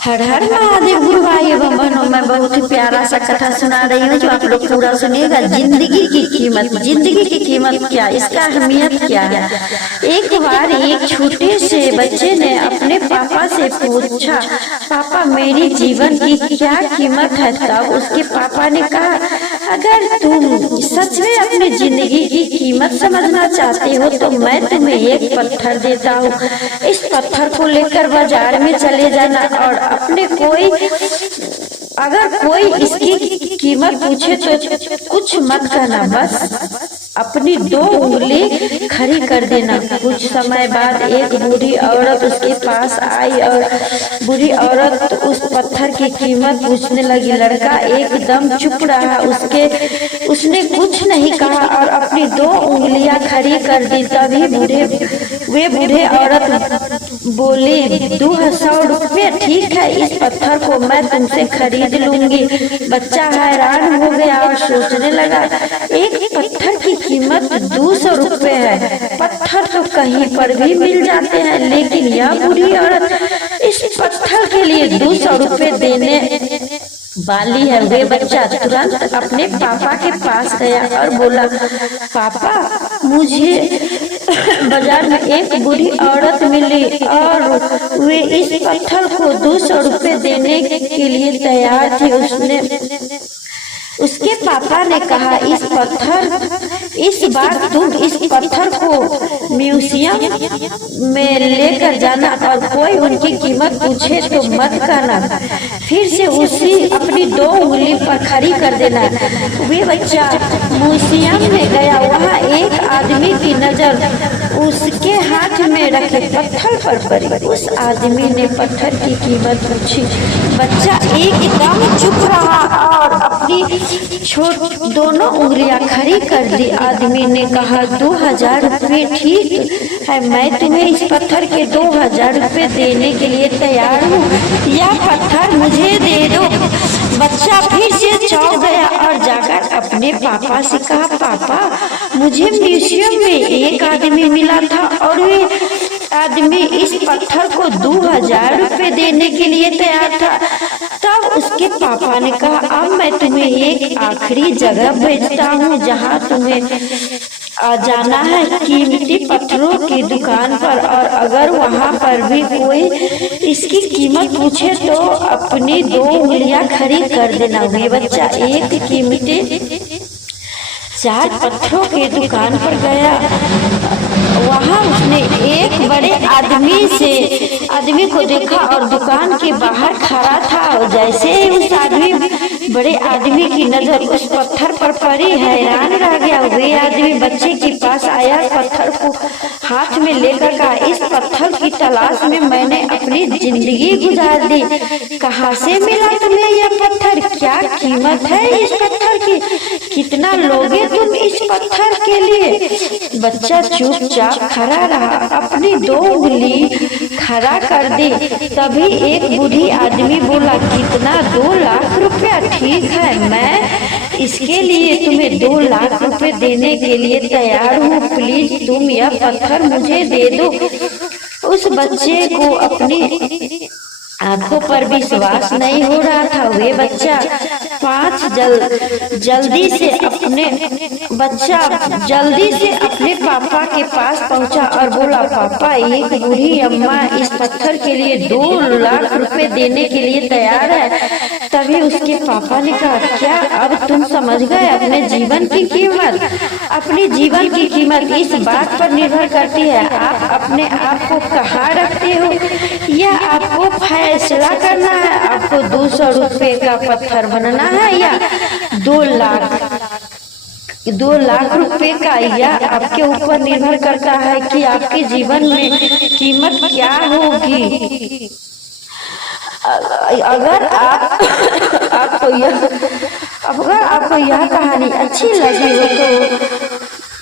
हर हर महादेव गुरु भाई एवं बहनों, मैं बहुत ही प्यारा सा कथा सुना रही हूँ जो आप लोग पूरा सुनिएगा। जिंदगी की कीमत क्या, इसका अहमियत क्या है। एक बार एक छोटे से बच्चे ने अपने पापा से पूछा, पापा मेरी जीवन की क्या कीमत है। तब उसके पापा ने कहा, अगर तुम सच में अपनी जिंदगी की कीमत समझना चाहते हो तो मैं तुम्हें एक पत्थर देता हूँ। इस पत्थर को लेकर बाजार में चले जाना और अपने अगर कोई इसकी कीमत पूछे तो कुछ मत कहना, बस अपनी 2 उंगली खड़ी कर देना। कुछ समय बाद एक बूढ़ी औरत उसके पास आई और बूढ़ी औरत उस पत्थर की कीमत पूछने लगी। लड़का एकदम चुप रहा, उसने कुछ नहीं कहा और अपनी 2 उंगलियां खड़ी कर दी। तभी वे बूढ़े औरत बोली, 200 रुपये ठीक है, इस पत्थर को मैं तुमसे खरीद लूंगी। बच्चा हैरान हो गया और सोचने लगा, एक पत्थर की कीमत 200 रुपये है। पत्थर तो कहीं पर भी मिल जाते हैं, लेकिन यह बूढ़ी औरत इस पत्थर के लिए 200 रुपये देने वाली है। वे बच्चा तुरंत अपने पापा के पास गया और बोला, पापा मुझे बाजार में एक बूढ़ी औरत मिली और वे इस पत्थर को 200 रुपये देने के लिए तैयार थी। उसके पापा ने कहा, इस बार तुम इस पत्थर को म्यूजियम में लेकर जाना और कोई उनकी कीमत पूछे तो मत कहना, फिर से उसी अपनी 2 उंगली पर खड़ी कर देना। वे बच्चा म्यूजियम में गया, वहाँ एक आदमी की नजर उसके हाथ में रखे पत्थर पर पड़ी। उस आदमी ने पत्थर की कीमत पूछी। बच्चा एकदम चुप रहा और अपनी 2 उंगलियां खड़ी कर दी। आदमी ने कहा, 2000 रुपये ठीक है, मैं तुम्हें इस पत्थर के 2000 रुपये देने के लिए तैयार हूँ। यह पत्थर मुझे दे दो। बच्चा फिर से चौंक गया और जाकर अपने पापा से कहा, पापा मुझे म्यूजियम में एक आदमी मिला था और वे आदमी इस पत्थर को 2000 रुपये देने के लिए तैयार था। तब उसके पापा ने कहा, अब मैं तुम्हें एक आखिरी जगह भेजता हूँ जहाँ तुम्हें जाना है, कीमती पत्थरों की दुकान पर, और अगर वहाँ पर भी कोई इसकी कीमत पूछे तो अपनी 2 उंगलियां खड़ी कर देना। वे बच्चा एक कीमती 4 पत्थरों की दुकान पर गया। वहाँ उसने एक बड़े आदमी को देखा और दुकान के बाहर खड़ा था। जैसे ही उस बड़े आदमी की नजर उस पत्थर पर पड़ी, हैरान रह गया। वे आदमी बच्चे के पास आया, पत्थर को हाथ में लेकर कहा, इस पत्थर की तलाश में मैंने अपनी जिंदगी गुजार दी। कहाँ से मिला तुम्हें यह पत्थर? क्या कीमत है इस पत्थर की? कितना लोगे तुम इस पत्थर के लिए? बच्चा चुपचाप खड़ा रहा, अपनी 2 उंगली खड़ा कर दी। तभी एक बूढ़ी आदमी बोला, कितना? 2 लाख रुपया ठीक है, मैं इसके लिए तुम्हें 2 लाख रुपए देने के लिए तैयार हूँ। प्लीज तुम यह पत्थर मुझे दे दो। उस बच्चे को अपनी आंखों पर विश्वास नहीं हो रहा था। वे बच्चा जल्दी से अपने पापा के पास पहुंचा और बोला, पापा एक बूढ़ी अम्मा इस पत्थर के लिए 2 लाख रुपए देने के लिए तैयार है। तभी उसके पापा ने कहा, क्या अब तुम समझ गए? अपने जीवन की कीमत? अपने जीवन की कीमत इस बात पर निर्भर करती है आप अपने आप को कहाँ रखते हो। यह आपको फैसला करना है, आपको 200 रुपए का पत्थर बनना है या 2 लाख रुपए का। यह आपके ऊपर निर्भर करता है कि आपके जीवन में कीमत क्या होगी। अगर आपको यह कहानी अच्छी लगी हो तो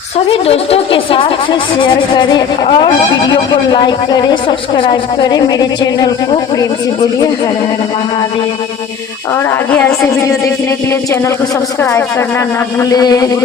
सभी दोस्तों के साथ शेयर करें और वीडियो को लाइक करें, सब्सक्राइब करें। मेरे चैनल को प्रेम से बोलिए हर हर महादेव। और आगे ऐसे वीडियो देखने के लिए चैनल को सब्सक्राइब करना ना भूलें।